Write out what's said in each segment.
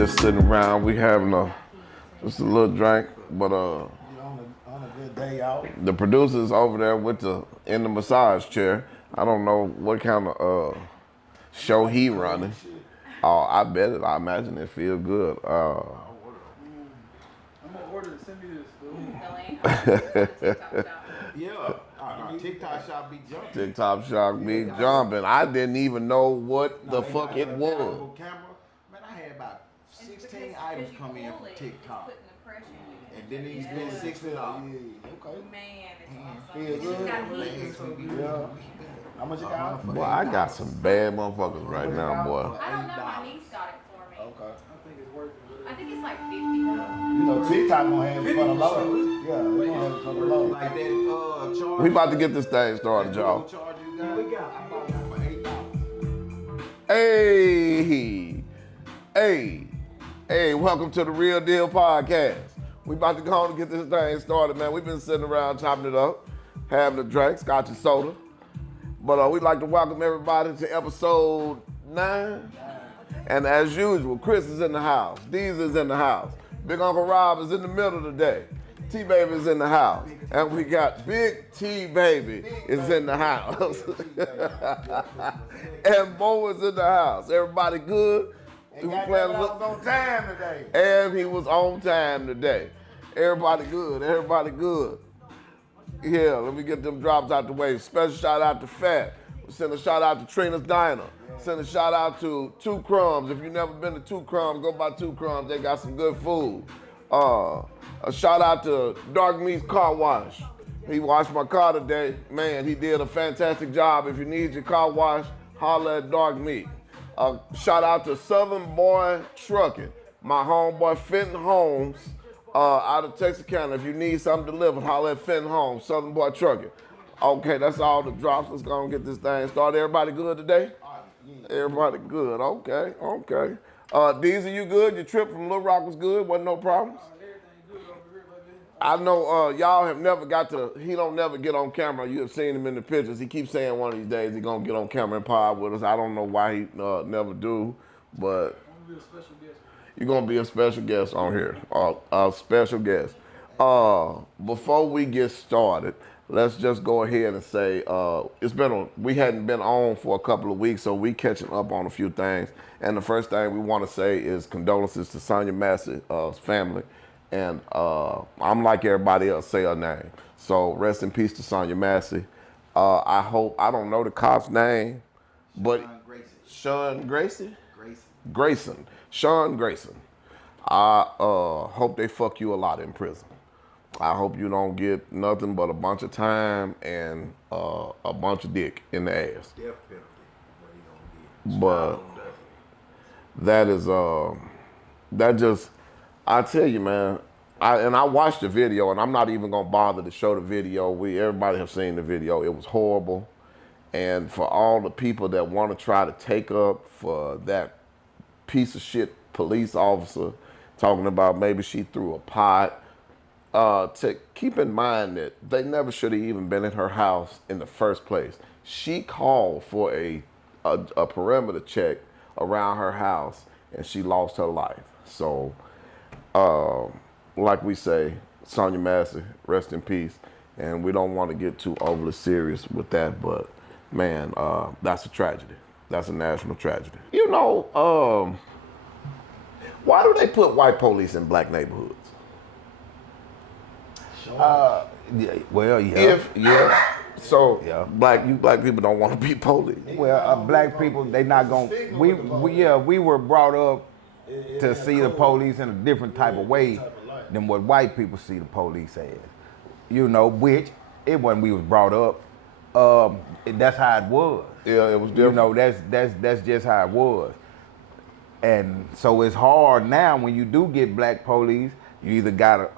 just sitting around. We having just a little drink, but On a good day out. the producer's over there in the massage chair. I don't know what kind of show he running. Oh, I bet it. I imagine it feel good. I'm gonna order it. Send me this, dude. Yeah. TikTok shop be jumping. TikTok shop be jumping. I didn't even know what the fuck it was. Camera. Man, I had about 16 items come in from TikTok. And then he spent $60. Okay. Feel good. Yeah. How much you got? Boy, I got some bad motherfuckers right now, boy. I don't know. My niece got it for me. Okay. I think it's worth it. I think it's like 50. You know, TikTok gonna have it for the low. Yeah, they gonna have it for the low. Like that charge. We about to get this thing started, y'all. Hey, welcome to the Real Deal Podcast. We about to go on and get this thing started, man. We've been sitting around chopping it up, having a drink, scotch and soda. But we'd like to welcome everybody to episode 9. And as usual, Chris is in the house. Deez is in the house. Big Uncle Rob is in the middle today. T-Baby is in the house. And we got Big T-Baby is in the house. And Bo is in the house. Everybody good? He was on time today. And he was on time today. Everybody good. Everybody good. Yeah, let me get them drops out the way. Special shout out to Fat. Send a shout out to Trina's Diner. Send a shout out to Two Crumbs. If you've never been to Two Crumbs, go by Two Crumbs. They got some good food. A shout out to Dark Meat's Car Wash. He washed my car today. Man, he did a fantastic job. If you need your car wash, holler at Dark Meat. Shout out to Southern Boy Trucking. My homeboy Fenton Holmes out of Texarkana. If you need something delivered, holler at Fenton Holmes, Southern Boy Trucking. Okay, that's all the drops. Let's go and get this thing started. Everybody good today? Everybody good. Okay. Deezy, you good? Your trip from Little Rock was good? Wasn't no problems? Everything good over here, baby. I know y'all have never he don't never get on camera. You have seen him in the pictures. He keeps saying one of these days he gonna get on camera and pod with us. I don't know why he never do, but I'm gonna be a special guest. you're gonna be a special guest on here. A special guest. Before we get started, let's just go ahead and say we hadn't been on for a couple of weeks, so we catching up on a few things. And the first thing we want to say is condolences to Sonia Massey's family. And I'm like everybody else, say her name. So rest in peace to Sonia Massey. I don't know the cop's name, but Sean Grayson. Sean Grayson. I hope they fuck you a lot in prison. I hope you don't get nothing but a bunch of time and a bunch of dick in the ass. Definitely what he gonna get. But that is I tell you, man. I watched the video, and I'm not even gonna bother to show the video. Everybody have seen the video. It was horrible, and for all the people that want to try to take up for that piece of shit police officer talking about maybe she threw a pot. To keep in mind that they never should have even been in her house in the first place. She called for a perimeter check around her house, and she lost her life. So, like we say, Sonia Massey, rest in peace. And we don't want to get too overly serious with that, but man, that's a tragedy. That's a national tragedy. You know, why do they put white police in black neighborhoods? So black people don't want to be police. Well, black people, they not gonna. We were brought up to see the police in a different type of way than what white people see the police as. You know, which it when we was brought up, that's how it was. Yeah, it was different. You know, that's just how it was. And so it's hard now when you do get black police. You either got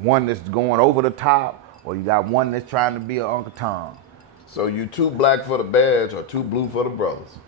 one that's going over the top, or you got one that's trying to be an Uncle Tom. So you too black for the badge or too blue for the brothers?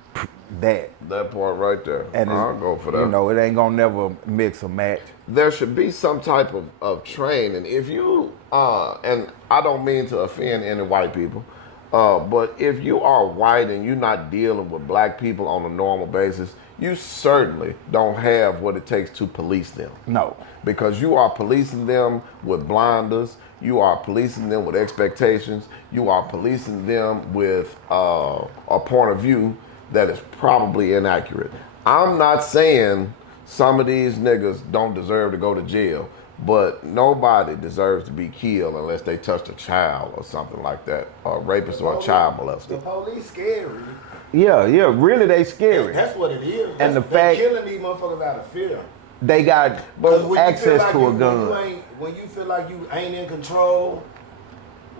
That part right there. And I'll go for that. You know, it ain't gonna never mix or match. There should be some type of training. If you, and I don't mean to offend any white people, but if you are white and you're not dealing with black people on a normal basis, you certainly don't have what it takes to police them. No. Because you are policing them with blinders. You are policing them with expectations. You are policing them with a point of view that is probably inaccurate. I'm not saying some of these niggas don't deserve to go to jail, but nobody deserves to be killed unless they touched a child or something like that, or a rapist or a child molester. The police scary. Yeah, really they scary. That's what it is. And the They fact- killing these motherfuckers out of fear. They got 'Cause when you access feel like to a you- gun. When you feel like you ain't in control,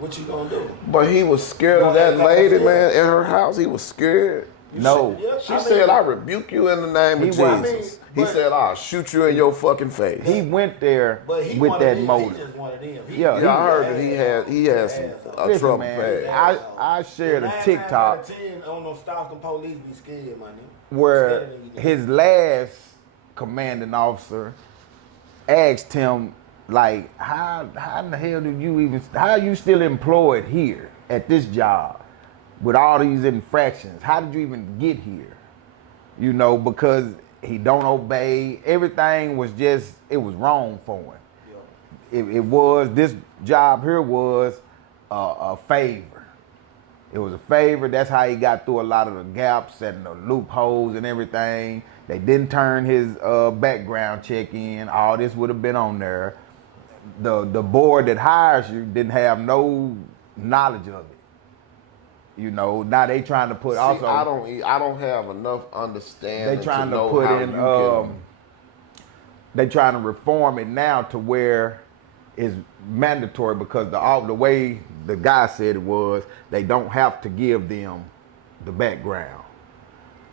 what you gonna do? But he was scared of that lady, man, in her house. He was scared. No. She said, I rebuke you in the name of He was- Jesus. He but- said, I'll shoot you in your fucking face. He went there But he with one of that them. motive. He just one of them. Yeah, Yeah, I heard that he had some Listen, trouble man, past. I shared a 9 times TikTok out of 10 on those stop, them police be scared, man. where Scared than you think. his last commanding officer asked him, like, how in the hell did you even, how are you still employed here at this job with all these infractions? How did you even get here? You know, because he don't obey. Everything was just, it was wrong for him. It was, this job here was a favor. It was a favor. That's how he got through a lot of the gaps and the loopholes and everything. They didn't turn his background check in. All this would have been on there. The board that hires you didn't have no knowledge of it. You know, now they trying to put See, also. I don't have enough understanding They trying to know put how in. you can. They trying to reform it now to where it's mandatory because the way the guy said it was, they don't have to give them the background.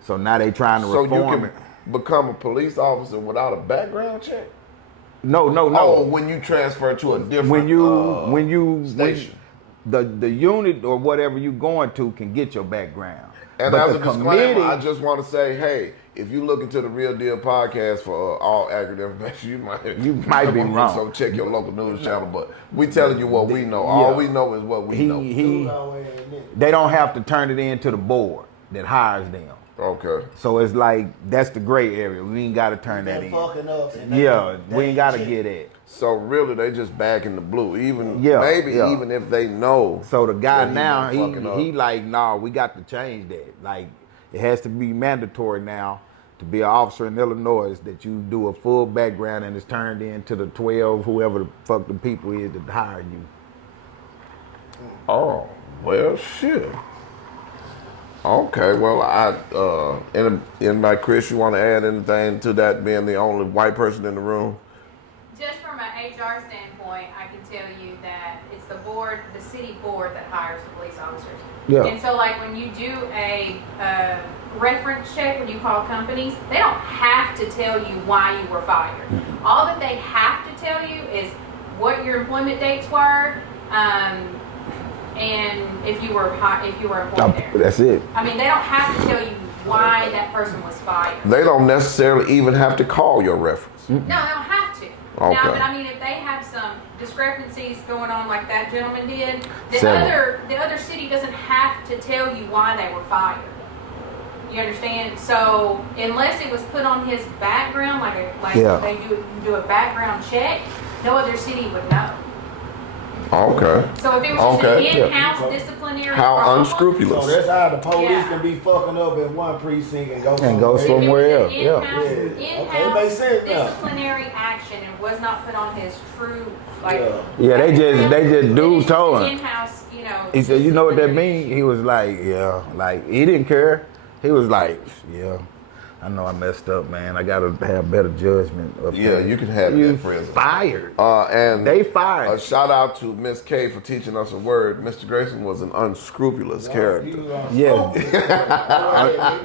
So now they trying to So you reform can it. become a police officer without a background check? No. Oh, when you transfer to a different when you station. the unit or whatever you going to can get your background. And But as the a disclaimer, I just want to say, hey, if you look into the Real Deal podcast for all accurate information, you might be wrong. So check your local news channel. But we telling you what we know. All Yeah. we know is what we know. They don't have to turn it in to the board that hires them. Okay. So it's like that's the gray area. We ain't got to turn that in. Fucking up. Yeah, we ain't got to get it. So really, they just back in the blue. Even Yeah. even if they know. So the guy that now, been fucking up. he like, nah, we got to change that. Like, it has to be mandatory now to be an officer in Illinois that you do a full background and it's turned in to the 12, whoever the fuck the people is that hire you. Oh, well, shit. Okay, well, in my Chris, you want to add anything to that being the only white person in the room? Just from an HR standpoint, I can tell you that it's the board, the city board that hires the police officers. Yeah. And so, like, when you do a reference check, when you call companies, they don't have to tell you why you were fired. All that they have to tell you is what your employment dates were, and if you were employed there. That's it. I mean, they don't have to tell you why that person was fired. They don't necessarily even have to call your reference. No, they don't have to. Okay. Now, but I mean, if they have some discrepancies going on like that gentleman did, the Several. other city doesn't have to tell you why they were fired. You understand? So unless it was put on his background, Yeah. they do a background check, no other city would know. Okay. So if it was just Okay. an in-house disciplinary How problem, unscrupulous. So that's how the police Yeah. can be fucking up in one precinct and go go if it was somewhere an else, yeah. in-house, Yeah. Okay, it makes sense now. disciplinary action and was not put on his true Yeah, they just dude told him. in-house, you know. He said, you know what that disciplinary mean? He was like, yeah. Like, he didn't care. He was like, yeah, I know I messed up, man. I got to have better judgment. Up Yeah, there." you can have it You in prison. fired. And They fired. a shout out to Miss K for teaching us a word. Mr. Grayson was an unscrupulous character. Yeah.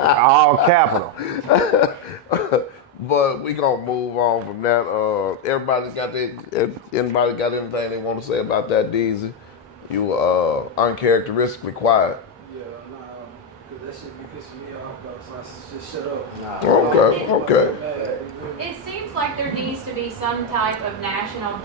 All capital. But we gonna move on from that. Anybody got anything they want to say about that, Deezy? You uncharacteristically quiet. Yeah, nah, cause that shit be pissing me off, though. So I just shut up. Okay. Mad, It seems seems like there needs to be some type of national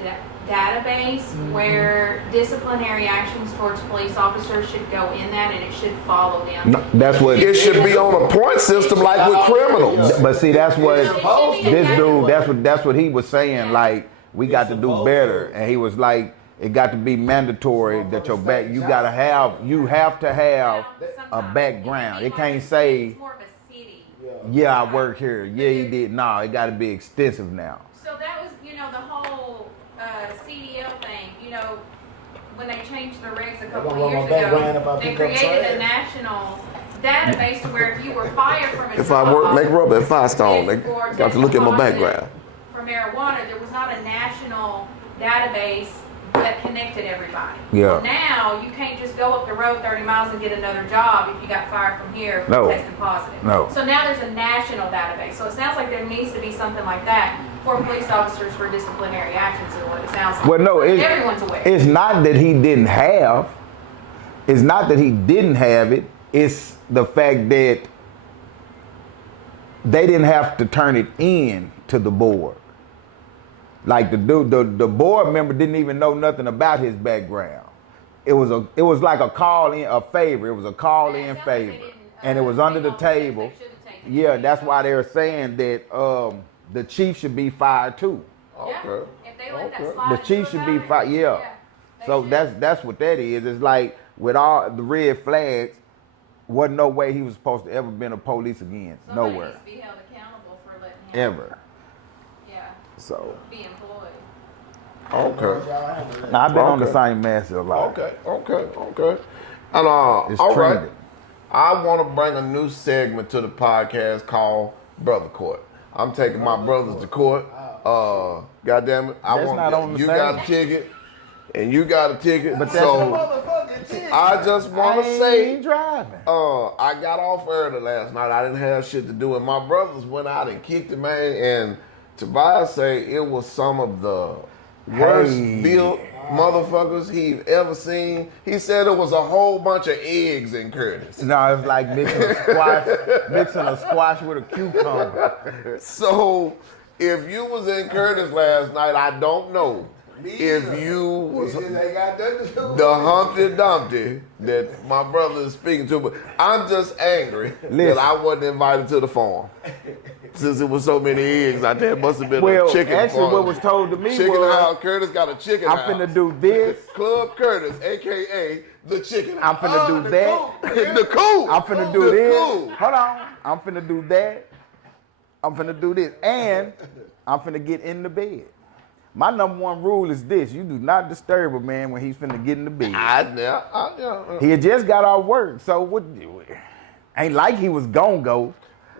database where disciplinary actions towards police officers should go in that, and it should follow them. No, that's what It should be on a point system like with criminals. But see, that's what supposed to be this a dude. database. That's what he was saying. Like we got to do better, and he was like, it got to be mandatory that your back. You have to have a background. It can't say, It's more of a city. yeah, I work here. Yeah, he did. No, it got to be extensive now. So that was, the whole CDL thing. When they changed the regs a couple of years ago, they created a national database to where if you were fired from a If I make rubber at Firestone, they for got to look at my testing background. for marijuana, there was not a national database that connected everybody. Yeah. Well, now you can't just go up the road 30 miles and get another job if you got fired from here for No. testing positive. No. So now there's a national database. So it sounds like there needs to be something like that for police officers for disciplinary actions, is what it sounds like. Well, no, everyone's aware. it's not that he didn't have. It's not that he didn't have it. It's the fact that they didn't have to turn it in to the board. Like the dude, the board member didn't even know nothing about his background. It was like a call in, a favor. It was a call And it in sounds like they favor, didn't, and it was under the take all the steps they table. should have taken. Yeah, that's why they were saying that the chief should be fired too. Yeah. Okay. If they let that Okay. slide The and chief do should be about it, fired. Yeah. they So should. that's what that is. It's like with all the red flags, wasn't no way he was supposed to ever been a police again. Somebody Nowhere. needs to be held accountable for letting him Ever. Yeah, So be employed. Okay. now I've been on the Okay. same mess a lot. Okay. And It's all right. trending. I want to bring a new segment to the podcast called Brother Court. I'm taking my brothers to court. God damn it. That's not on the you thing. got a ticket and you got a ticket. But that's so I just want to say ain't driving. I got off early last night. I didn't have shit to do, and my brothers went out and kicked it, man. And Tobias say it was some of the worst Hey. built motherfuckers he ever seen. He said it was a whole bunch of eggs in Curtis. No, it's like mixing a squash with a cucumber. So if you was in Curtis last night, I don't know if you was the Humpty Dumpty that my brother is speaking to, but I'm just angry Listen. that I wasn't invited to the farm. Since it was so many eggs out there, it must have been Well, a chicken actually, farm. what was told to me Chicken was, house. Curtis got a chicken I'm house. finna do this. Club Curtis, a.k.a. the chicken I'm house. finna do that. The cool. I'm finna do The this. cool. Hold on. I'm finna do that. I'm finna do this. And I'm finna get in the bed. My number one rule is this. You do not disturb a man when he's finna get in the bed. He had just got off work, so what? Ain't like he was gonna go.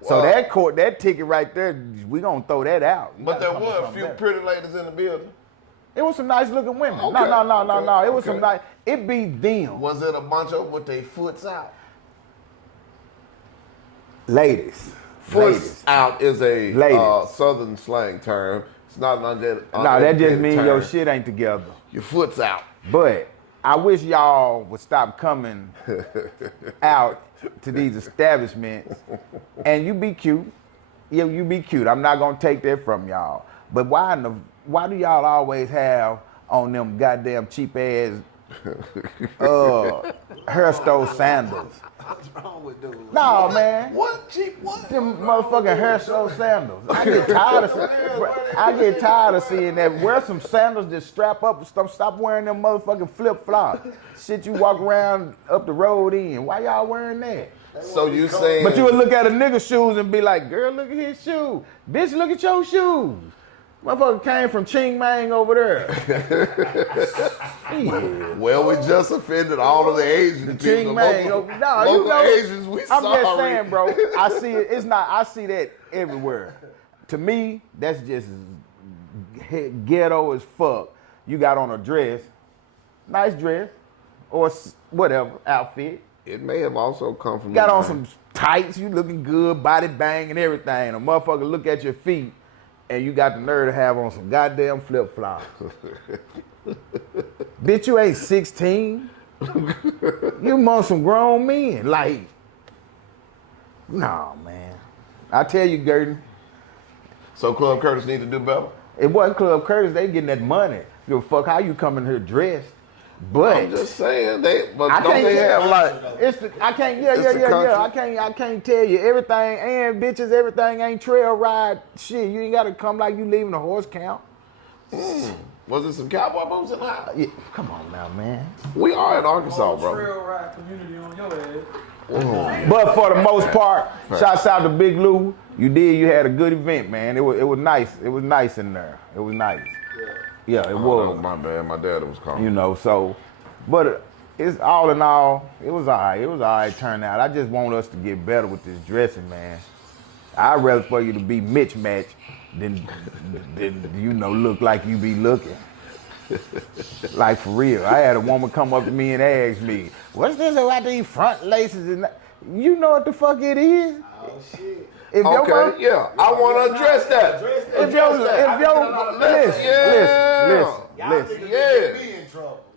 So Well- that ticket right there, we gonna throw that out. You But gotta there come with were a something few better. pretty ladies in the building. It was some nice looking women. Okay, No. It was okay. some nice. It be them Was it a bunch of them with their foots out? ladies. Foots out is a Ladies. southern slang term. It's not an No, that just means term. your shit ain't together. Your foot's out. But I wish y'all would stop coming out to these establishments and you be cute. Yeah, you be cute. I'm not gonna take that from y'all. But why do y'all always have on them goddamn cheap ass hair stole sandals? What's wrong with dudes? No, man. What? Cheap what? Them motherfucking hair stole sandals. I get tired of seeing that. Wear some sandals that strap up. Stop wearing them motherfucking flip flops. Shit you walk around up the road in. Why y'all wearing that? So you saying? But you would look at a nigga's shoes and be like, girl, look at his shoe. Bitch, look at your shoes. Motherfucker came from Ching Mang over there. Shit. Well, we just offended all of the Asian Ching people. Mang. Local Asians, we I'm sorry. just saying, bro. I see it. It's not. I see that everywhere. To me, that's just ghetto as fuck. You got on a dress, nice dress, or whatever outfit. It may have also come from. Got on some tights. You looking good, body bang and everything. A motherfucker look at your feet, and you got the nerve to have on some goddamn flip flops. Bitch, you ain't 16. You among some grown men. Like, no, man. I tell you, Gertie, So Club Curtis need to do better. It wasn't Club Curtis. They getting that money. Give a fuck how you coming here dressed. But I'm just saying but I don't can't they have like? it's the, I can't It's the country. I can't tell you everything and bitches everything ain't trail ride shit. You ain't gotta come like you leaving a horse count. Was it some cowboy boots in the house? Yeah, come on now, man. We are in Arkansas, bro. Trail ride community on your ass. But for the most part, shouts out to Big Lou. You had a good event, man. It was nice. It was nice in there. It was nice. Yeah, it was. My bad. My dad was calling. You know, so, but it's all in all, it was all right. It was all right turnout. I just want us to get better with this dressing, man. I'd rather for you to be mismatched than look like you be looking. Like for real. I had a woman come up to me and ask me, "What's this about these front laces?" And you know what the fuck it is? Oh shit. If your Okay, yeah. I want to address that. Listen,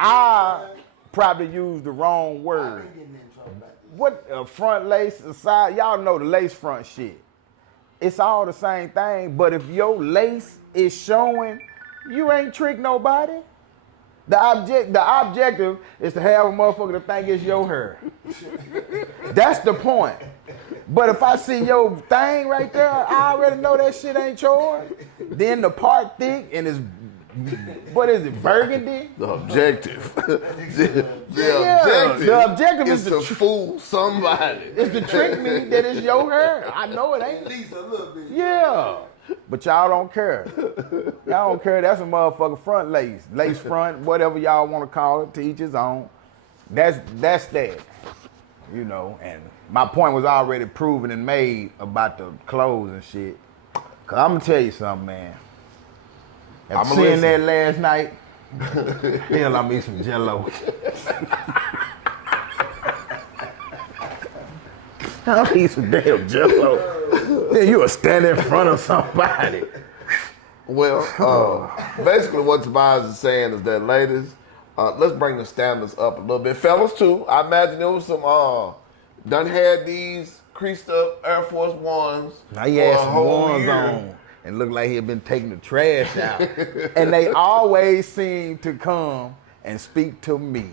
I probably used the wrong word. What a front lace aside, y'all know the lace front shit. It's all the same thing, but if your lace is showing, you ain't trick nobody. The objective is to have a motherfucker to think it's your hair. That's the point. But if I see your thing right there, I already know that shit ain't yours. Then the part thick and it's, what is it, burgundy? The objective. the The objective is to fool somebody. It's to trick me that it's your hair. I know it ain't. At least a little bit. Yeah. But y'all don't care. Y'all don't care. That's a motherfucking front lace. Lace front, whatever y'all want to call it, to each his own. That's that. You know, and my point was already proven and made about the clothes and shit. Cause I'm gonna tell you something, man. After seeing that last night, hell, I need some Jello. I need some damn Jello. Then you were standing in front of somebody. Well, basically what Tobias is saying is that, ladies, let's bring the standards up a little bit. Fellas, too, I imagine there was some, done had these creased up Air Force Ones Now he for had a some whole ones year. on and looked like he had been taking the trash out. And they always seem to come and speak to me.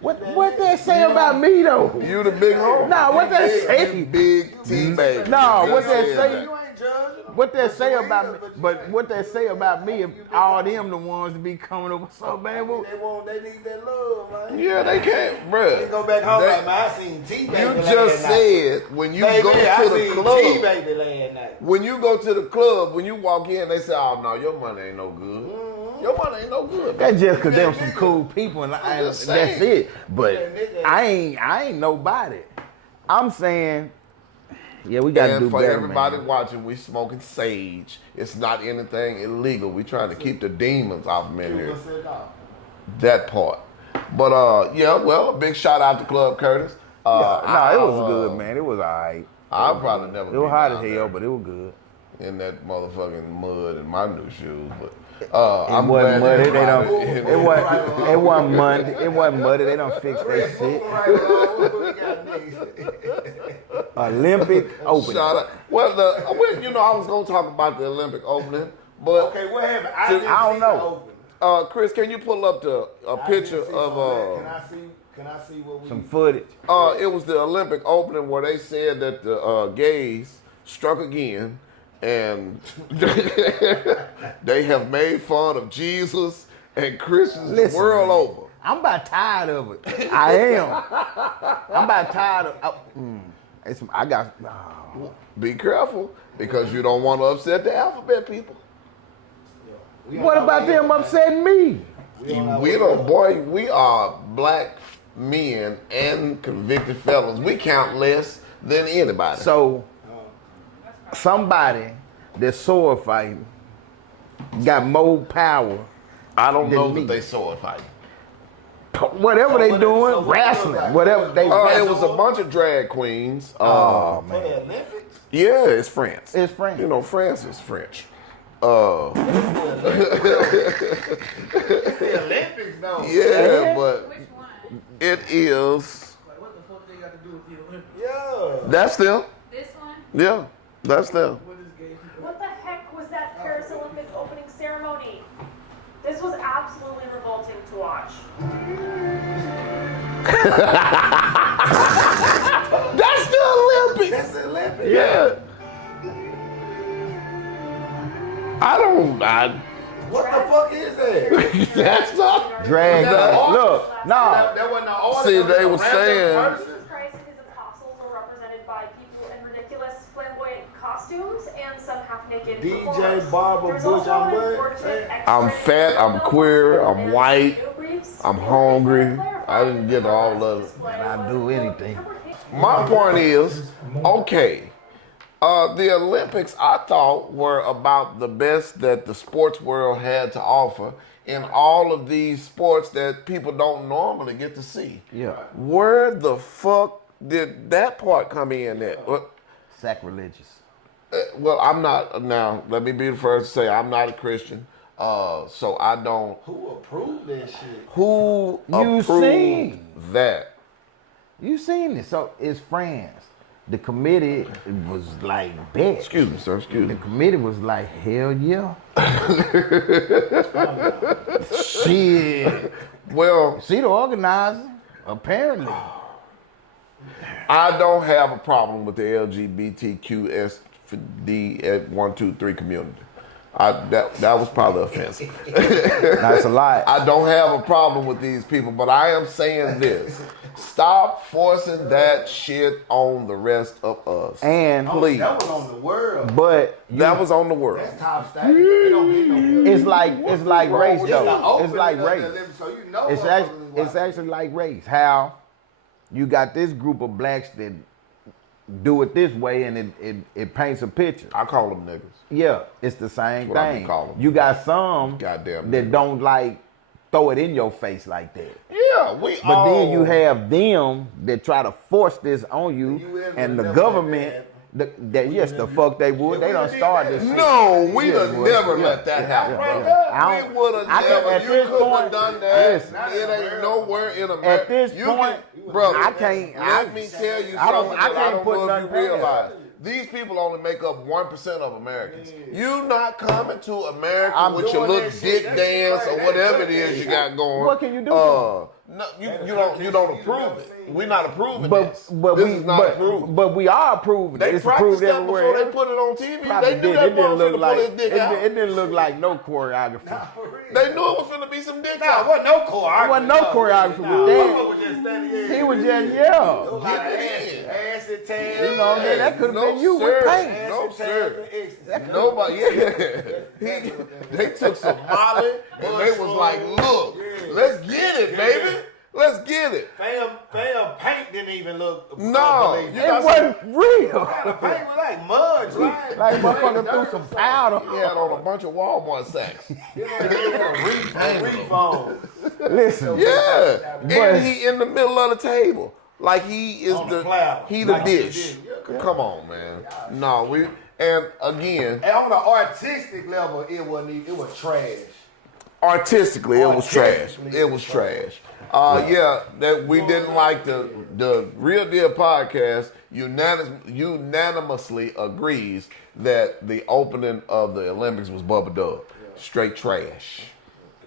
What they say about me though? You the big homie. Nah, what they say? Big T baby. Nah, what Just they said say? that. You ain't judging. What they say about me? But what they say about me? If all them the ones to be coming over, so man, well, They need that love, man. Yeah, they can't, bruh. They go back home They- like, man, I seen T-Baby You last just night. said when you Baby, go I to the seen club. T-Baby last night. When you go to the club, when you walk in, they say, "Oh no, your money ain't no good. Your money ain't no good." that's just cause them some cool people and just that's saying. it. But I ain't nobody. I'm saying, yeah, we gotta do And for better, everybody man. watching, we smoking sage. It's not anything illegal. We trying to keep the demons off them in here. That part. But yeah, well, a big shout out to Club Curtis. It was good, man. It was alright. I'll probably never. It was be hot down as hell, there but it was good. in that motherfucking mud in my new shoes. But It I'm wasn't glad muddy. They don't. everybody- It wasn't muddy. It wasn't muddy. They don't fix their shit. Olympic opening. Shout out. Well, I was gonna talk about the Olympic opening, but Okay, what happened? I don't know. Chris, can you pull up a picture of Can I see what we Some footage. it was the Olympic opening where they said that the gays struck again, and they have made fun of Jesus and Christians the Listen, world man. over. I'm about tired of it. I am. I'm about tired of. I got. Be careful because you don't want to upset the alphabet people. What about them upsetting me? We are black men and convicted felons. We count less than anybody. So, somebody that's sword fighting got more power. I don't than know me. that they sword fighting. Whatever they doing, wrestling, whatever they. It was a bunch of drag queens. Oh For the man, Olympics? Yeah, it's France. it's French. You know, France is French. The Olympics, though. Yeah, but Which one? it is. Like, what the fuck they got to do with the Olympics? Yeah. That's them. This one? Yeah, that's them. What is gay people? What the heck was that That's the Olympics. That's the Olympics. Yeah. What the fuck is that? That's not. Drag. Look, nah. That wasn't an order. See, that was they a were random saying. person. Christ and his apostles are represented by people in ridiculous flamboyant costumes and some half-naked DJ performers. Barbara There's Bush, also I'm an what? unfortunate I'm X-ray fat, I'm photo queer, I'm and white, video briefs. I'm hungry. I didn't get all of it. And I do anything. My point is, okay, the Olympics I thought were about the best that the sports world had to offer in all of these sports that people don't normally get to see. Yeah. Where the fuck did that part come in at? Sacrilegious. Well, I'm not, now, let me be the first to say, I'm not a Christian, so I don't. Who approved that shit? Who You approved seen. that? You seen it. So it's France. The committee was like, bet. Excuse me, sir, excuse The me. committee was like, hell yeah. Shit. Well, See the organizer, apparently. I don't have a problem with the LGBTQSD at 123 community. That was probably offensive. That's a lie. I don't have a problem with these people, but I am saying this. Stop forcing that shit on the rest of us. And please. That was on the world. but That was on the world. That's top status. They don't get no. it's like race with though. that? It's like race. So you know It's actually like race. How you got this group of blacks that do it this way and it paints a picture. I call them niggas. Yeah, it's the same That's what I be thing. calling them. You got some Goddamn that niggas. don't like throw it in your face like that. Yeah, But then you have them that try to force this on you, US and the would never government. let That yes, the fuck they would. They done started this shit. No, we'd Yeah, have boy. never Yeah, let that happen, yeah, bro. yeah. I don't- We would have I think never. at You this couldn't have point- done that. listen. It ain't nowhere in America. At this You point, brother, I can't- Let me tell you I don't- something I that can't I don't put know if nothing you past realize. These people only make up 1% of Americans. You not coming to America I'm with your doing little that shit. dick That's dance right. or whatever it is you got going. What can you do? No, you don't approve it. We're not approving But this. but This we is not approved. but we are approving. They It's practiced approved that everywhere. before they put it on TV. Probably They knew did. that It didn't motherfucker look pull like his dick out. it didn't look like no choreography. They knew it was finna be some dick Nah, out. wasn't no choreography. There wasn't no choreography with that. Motherfucker was just standing there. He was just Get yeah. acid tan. You know, man, that could have No, been you sir. with paint. No, Acid tan sir. and ecstasy. Nobody, they took some Molly and they was like, look, let's get it, baby. Let's get it. Fam paint didn't even look. No, believable. you It got wasn't real. The paint was like mud, right? Like motherfucker threw some powder. He had on a bunch of Walmart sacks. Refund. Listen. Yeah, But- and he in the middle of the table, like he is On the the platter. he the Like the dish. dish. Come on, man. No, we and again, And on the artistic level, it was trash. artistically, it was trash. Artistically, It was trash. Yeah, that we didn't like the Real Deal podcast unanimously agrees that the opening of the Olympics was Bubba Dub. Straight trash.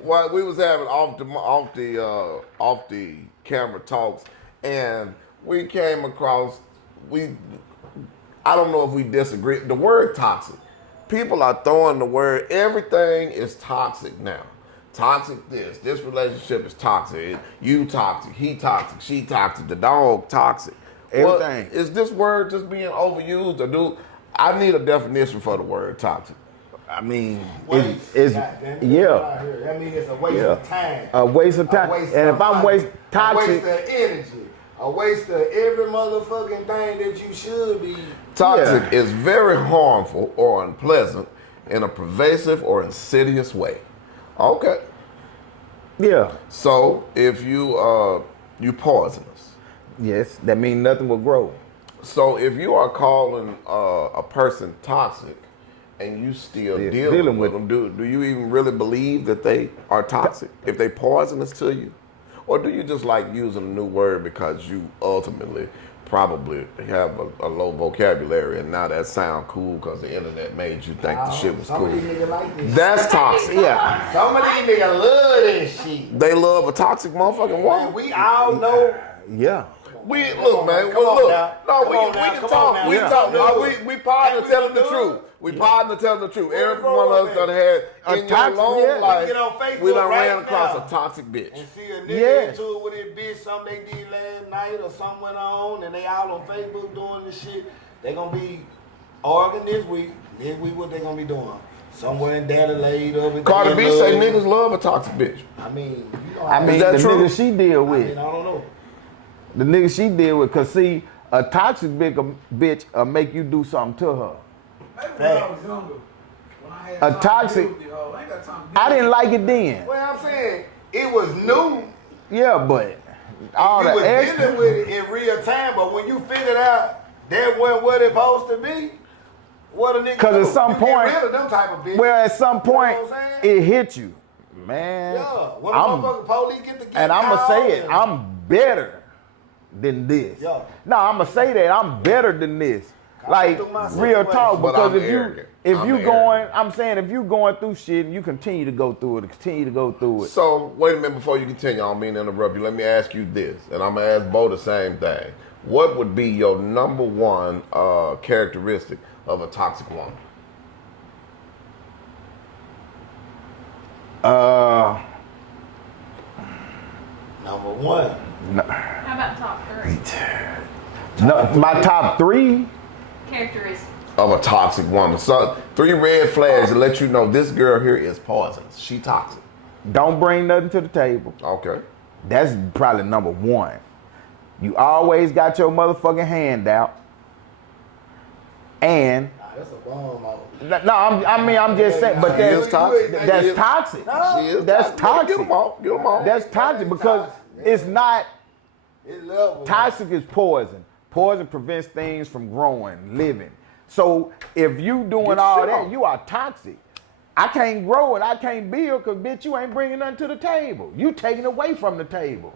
Well, we was having off the camera talks, and we came across I don't know if we disagree. The word toxic. People are throwing the word, everything is toxic now. Toxic this relationship is toxic. You toxic, he toxic, she toxic, the dog toxic. Everything. Is this word just being overused or I need a definition for the word toxic. I mean, Waste. it's Goddamn. yeah, That means it's a waste of time. a waste of time. A waste And of if I'm money. waste A toxic, waste of energy. A waste of every motherfucking thing that you should be. Toxic is very harmful or unpleasant in a pervasive or insidious way. Okay. yeah, So if you poisonous. yes, that means nothing will grow. So if you are calling a person toxic and you still dealing with them, do you even really believe that they are toxic? If they poisonous to you? Or do you just like using a new word because you ultimately probably have a low vocabulary and now that sound cool because the internet made you think the shit was Some cool? of these niggas like this. That's toxic. Yeah. Some of these niggas love this shit. They love a toxic motherfucking Man, woman. we all know. Yeah. We look, man. Come on Look, now. no, Come we on can now. Come talk. on We now. talk. Yeah. We partner Hey, telling the we truth. do. We partner telling the truth. Every wrong one of with us that that? had A in your toxic, long yeah. life, Get on Facebook we done right ran across now. a toxic bitch. And see a nigga Yes. into it with his bitch, something they did last night or something went on, and they all on Facebook doing this shit. They gonna be arguing this week. This week, what they gonna be doing? Somewhere in Daddy laid up. Cardi B say niggas love a toxic bitch. I mean, you know, I mean, that the true? nigga she deal I with. mean, I don't know. The nigga she deal with, cause see, a toxic bitch make you do something to her. Maybe when I was younger, when I had A time to toxic- deal with it, I ain't got time to deal I didn't with like it then. Well, I'm saying it was new. Yeah, but all You was the dealing extra. with it in real time, but when you figured out that wasn't what it supposed to be, what a nigga 'Cause do? at some You point- get rid of them type of bitches. Well, at some point, You know what I'm saying? it hit you, man. Yeah, when the I'm- motherfucking police get to get And I'ma called say it, and- I'm better than this. Yeah. No, I'ma say that I'm better than this. Like through my real talk, situation. But because I'm if you arrogant. if I'm you arrogant. going, I'm saying if you going through shit and you continue to go through it, continue to go through it. So wait a minute before you continue. I don't mean to interrupt you. Let me ask you this, and I'm gonna ask Bo the same thing. What would be your number one characteristic of a toxic woman? Number one. How about top 3 No, my top 3. characteristics? Of a toxic woman. So 3 red flags to let you know this girl here is poisonous. She toxic. Don't bring nothing to the table. Okay. That's probably number 1. You always got your motherfucking hand out. And Nah, that's a bomb. no, I'm just saying, but She is that's toxic. that's toxic. She is That's toxic. Get them off. Get them off. That's toxic because it's not It's level. toxic is poison. Poison prevents things from growing, living. So if you doing Get all your shit that, on. you are toxic. I can't grow and I can't build because bitch, you ain't bringing nothing to the table. You taking away from the table.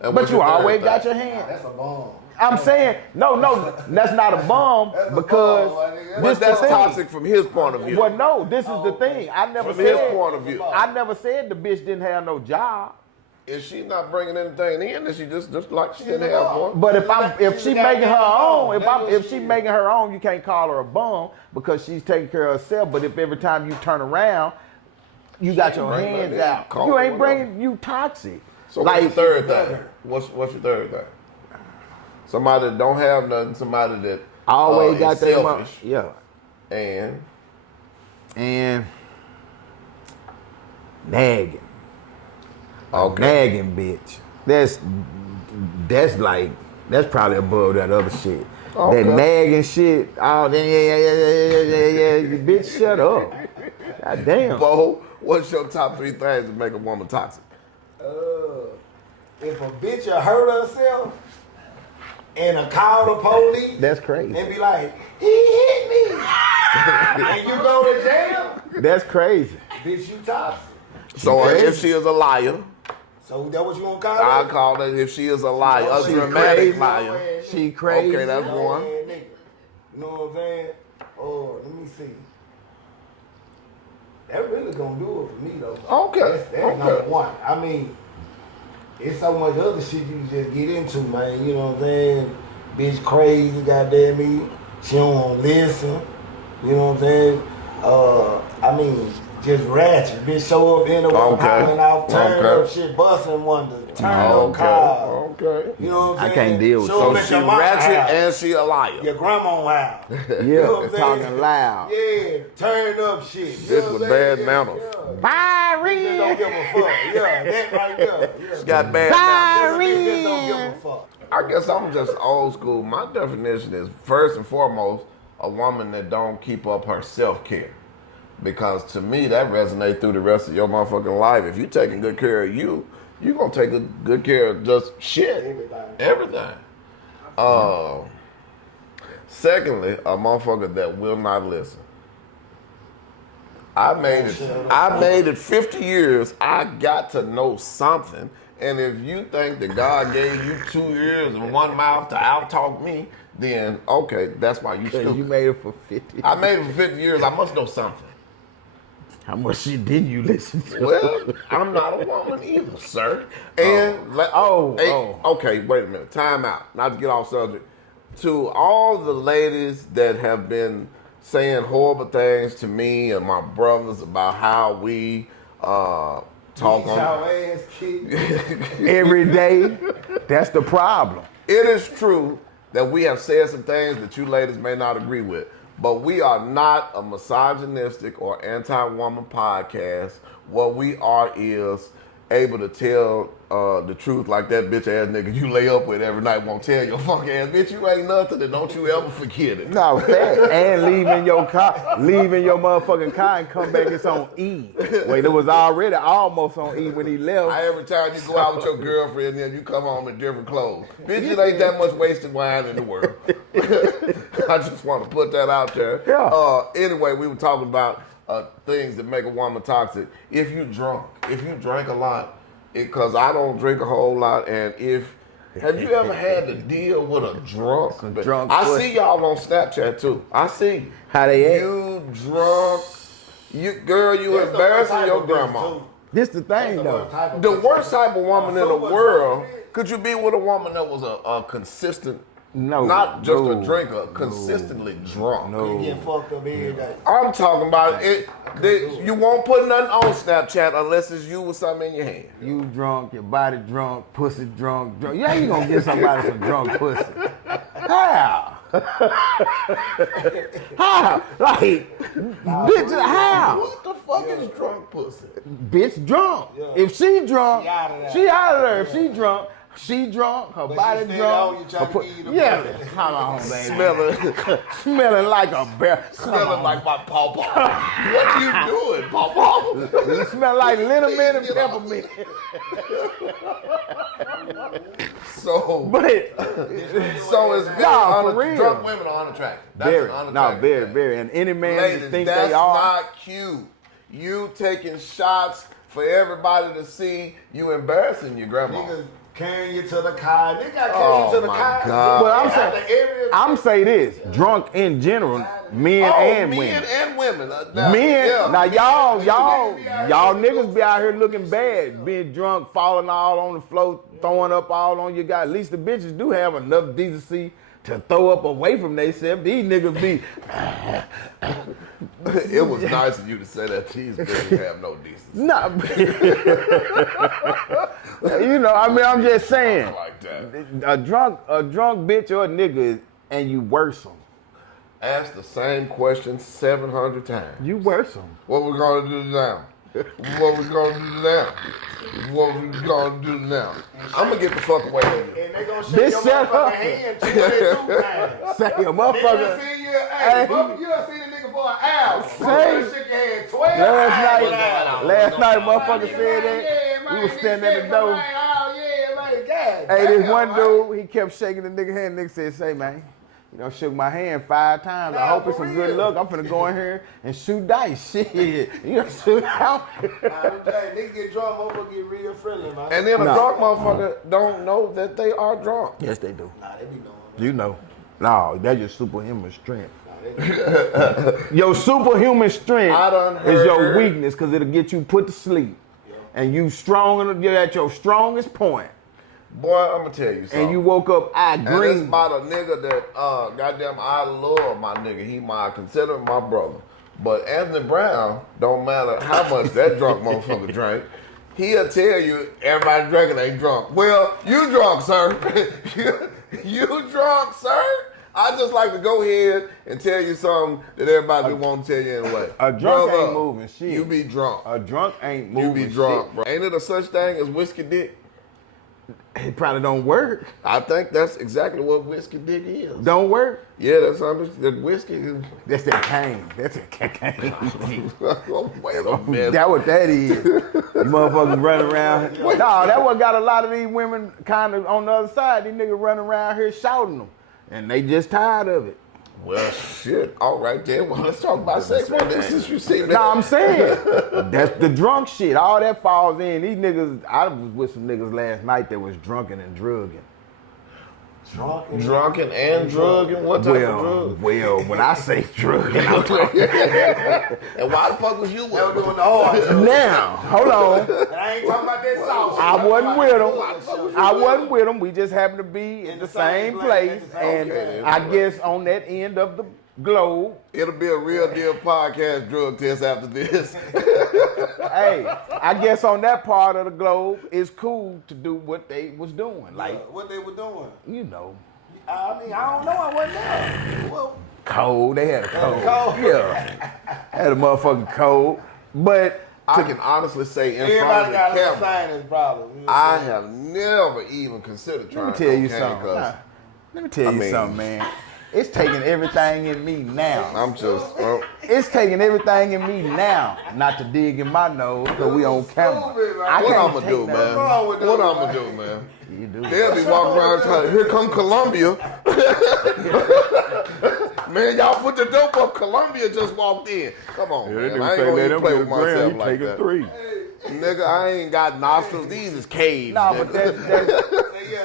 And But what's you your third always thing? got your Nah, hand. that's a bomb. I'm saying no, that's not a bomb That's a because bomb, my nigga. But this the that's thing. toxic from his point of view. Well, no, this is the thing. I never From his said. point of view. I never said the bitch didn't have no job. If she's not bringing anything in, then she just like she didn't have one. But if she making her own, if she making making her own, you can't call her a bum because she's taking care of herself. But if every time you turn around, you got your bring hands nothing in. out, Call you her ain't whatever. bringing you toxic. So what's your Like third thing? What's your third thing? Somebody that don't have nothing, somebody that always got is that selfish, yeah, and and nagging. okay. Nagging bitch. That's probably above that other shit. Okay. That nagging shit. Oh, yeah. You bitch, shut up. God damn. Bo, what's your top 3 things to make a woman toxic? If a bitch will hurt herself and call the police That's crazy. and be like, he hit me, and you go to jail, That's crazy. bitch, you toxic. So crazy. if she is a liar, So that what you gonna call I her? call her if she is a liar, a She dramatic crazy. liar. She crazy. Okay, that's No one. ass nigga. You know what I'm saying? Oh, let me see. That really gonna do it for me though. Okay, That's okay. number one. I mean, it's so much other shit you can just get into, man. You know what I'm saying? Bitch crazy, goddamn me. She don't wanna listen. You know what I'm saying? I mean, just ratchet. Bitch show up in the Okay. hollering out, turn Okay. up shit, busting wonders, turn up cars. Okay. You know what I'm I saying? can't deal with Show So up at she your mama's ratchet house. and she a liar. Your grandma house. Yeah, You know what I'm talking saying? loud. Yeah, turn up shit. You This know what was I'm bad saying? manners. Yeah. Just don't Byron. give a fuck. Yeah, that right there. Yeah. She got bad manners. Just don't give a fuck. I guess I'm just old school. My definition is first and foremost a woman that don't keep up her self-care. Because to me, that resonates through the rest of your motherfucking life. If you taking good care of you, you gonna take good care of just shit. Everything. Secondly, a motherfucker that will not listen. I made it 50 years. I got to know something. And if you think that God gave you 2 ears and 1 mouth to out-talk me, then okay, that's why you stupid. You made it for 50. I made it for 50 years. I must know something. How much shit didn't you listen to? Well, I'm not a woman either, sir. And okay, wait a minute. Time out. Not to get off subject. To all the ladies that have been saying horrible things to me and my brothers about how we talk on ass kicked. Every day, that's the problem. It is true that we have said some things that you ladies may not agree with, but we are not a misogynistic or anti-woman podcast. What we are is able to tell the truth like that bitch ass nigga you lay up with every night won't tell your fuck ass bitch you ain't nothing and don't you ever forget it. No, and leaving your motherfucking car and come back, it's on E. Wait, it was already almost on E when he left. Every time you go out with your girlfriend, then you come home in different clothes. Bitch, it ain't that much wasted wine in the world. I just want to put that out there. Yeah. Anyway, we were talking about things that make a woman toxic. If you drink a lot, because I don't drink a whole lot, and have you ever had to deal with a drunk? I see y'all on Snapchat too. I see how they act. You drunk, you embarrassing your grandma. This the thing though. The worst type of woman in the world. Could you be with a woman that was a consistent? No, not just a drinker, consistently drunk. You get fucked up every day. I'm talking about it. You won't put nothing on Snapchat unless it's you with something in your hand. You drunk, your body drunk, pussy drunk. Yeah, you gonna get somebody some drunk pussy. How? How? Like, bitch, how? What the fuck is drunk pussy? Bitch drunk. Yeah. If she drunk, She out of there. If she drunk, her But body she still drunk. on you trying to give you the Yeah, pussy. come on, baby. Smelling like a bear. Smelling like my pawpaw. What are you doing, pawpaw? You smell like liniment and peppermint. So it's very drunk women are unattractive. That's very. And any man ladies, that think that's they are, not cute. You taking shots for everybody to see, you embarrassing your grandma. Niggas carrying you to the car. Nigga got carrying you to the car. God. But I'm saying this, drunk in general, men and women. Men and women. Now y'all niggas be out here looking bad, being drunk, falling all on the floor, throwing up all on your guy. At least the bitches do have enough decency to throw up away from themselves. These niggas be. It was nice of you to say that these niggas have no decency. Nah, I'm just saying. Like that. A drunk bitch or a nigga, and you worse them. Ask the same question 700 times. You worse them. What we gonna do now? What we gonna do now? What we gonna do now? I'm gonna get the fuck away with you. And they gonna shake your motherfucking hand 2 times. Say a They motherfucker. done see you, hey, you done seen a nigga for an hour. Say. Shake your hand 12 times. Last night, motherfucker said that. We was standing at the door. Hey, this one dude, he kept shaking the nigga hand. Nigga said, "Say, man, you know, shook my hand 5 times. I hope it's some good luck. I'm finna go in here and shoot dice. Shit, you know, shoot out." Niggas get drunk, motherfucker get real friendly, man. And then a drunk motherfucker don't know that they are drunk. Yes, they do. Nah, they be knowing. You know. No, that's your superhuman strength. Your superhuman strength is your weakness because it'll get you put to sleep. Yeah. And you you're at your strongest point. Boy, I'm gonna tell you something. And you woke up green. And it's about a nigga that, goddamn, I love my nigga. He consider him my brother. But Anthony Brown, don't matter how much that drunk motherfucker drank, he'll tell you everybody drinking ain't drunk. Well, you drunk, sir. you drunk, sir. I just like to go ahead and tell you something that everybody won't tell you anyway. A drunk ain't moving shit. You be drunk. A drunk ain't moving shit. You be drunk, bro. Ain't it a such thing as whiskey dick? It probably don't work. I think that's exactly what whiskey dick is. Don't work? Yeah, that's that whiskey. That's that cane. That's that cane. Wait a minute. That what that is. You motherfuckers running around. No, that what got a lot of these women kind of on the other side. These niggas running around here shouting them. And they just tired of it. Well, shit. All right, then. Well, let's talk about sex one day since you see that. No, I'm saying that's the drunk shit. All that falls in. These niggas, I was with some niggas last night that was drunken and drugging. Drunken and drugging? What type of drug? Well, when I say drugging, I'm talking. And why the fuck was you with They were them? doing the hard. Now, hold on. And I ain't talking about that sauce. I wasn't with them. I wasn't with them. We just happened to be in the same place. And I guess on that end of the globe, It'll be a real deal podcast drug test after this. hey, I guess on that part of the globe, it's cool to do what they was doing. Like, What they were doing. you know, I mean, I don't know. I wasn't there. Well, cold. They had a cold. cold. Yeah. Had a motherfucking cold. But I can honestly say in front everybody of got a the little camera, sinus problem. You know what I I'm saying? have never even considered let trying me tell you cocaine something. 'cause Nah, let me tell you mean- something, man. It's taking everything in me now. I'm just, well, It's taking everything in me now not to dig in my nose because we on camera. Stupid, man. I what can't I'm gonna take do, that. man? wrong with What them, I'm gonna man? do, man? You do. They'll be walking around trying, here come Columbia. Man, y'all put the dope up. Columbia just walked in. Come on, man. I ain't gonna even play with myself like that. three. Nigga, I ain't got nostrils. These is caves. No, nigga. but that's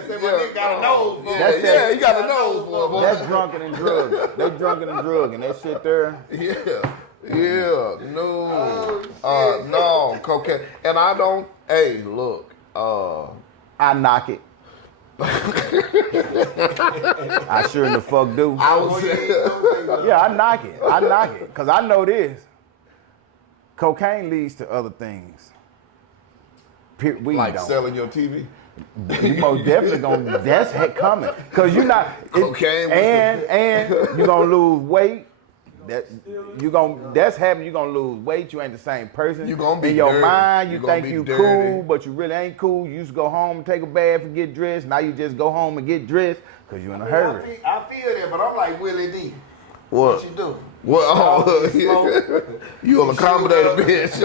Say my nigga got a nose for Yeah, it. yeah, he got a nose for it, boy. that's drunken and drugging. They drunken and drugging. That shit there. Yeah, no, cocaine. And I don't, hey, look, I knock it. I sure in the fuck do. I was, Yeah, I knock it. I knock it. Because I know this. Cocaine leads to other things. We like don't. selling your TV. You most definitely gonna. That's coming. Cause you're not. Cocaine. And you're gonna lose weight. That's happening. You're gonna lose weight. You ain't the same person. You gonna be in your dirty. mind. You You gonna think be you dirty. cool, but you really ain't cool. You used to go home and take a bath and get dressed. Now you just go home and get dressed because you in a hurry. I feel that, but I'm like Willie D. What? What you do? Well, Smoke. you an accommodator, bitch.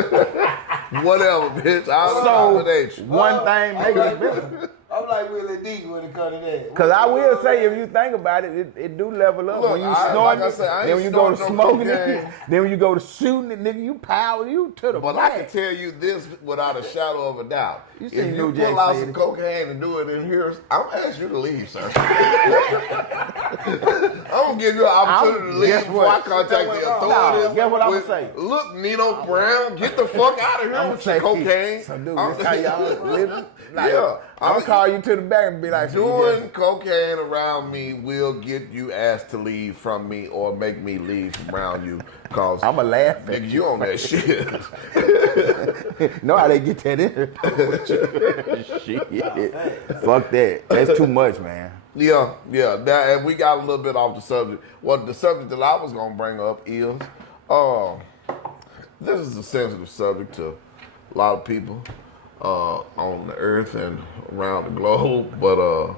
Whatever, bitch. I'll accommodate you. One thing make it better. I'm like Willie D when it comes to that. Cause I will say, if you think about it, it do level up. Look, when you I- snorting like I it, said, I ain't then when you go to snorting no smoking cocaine. it, then when you go to shooting it, nigga, you power you to the But I can back. tell you this without a shadow of a doubt. You If seen you New Jack pull out City. some cocaine and do it in here, I'm gonna ask you to leave, sir. I'm gonna give you an opportunity to leave guess before I what? contact the No, authorities. guess what I'ma with, say? Look, Nino Brown, get the fuck out of here I'm with your cocaine. So, dude, this how y'all living? Like, Yeah. I'm gonna call you to the back and be like, Doing cocaine around me will get you asked to leave from me or make me leave from around you. Cause I'ma laugh at nigga, you on that shit. know how they get that in here. Shit. Fuck that. That's too much, man. Yeah. That, and we got a little bit off the subject. Well, the subject that I was gonna bring up is, this is a sensitive subject to a lot of people on the earth and around the globe, but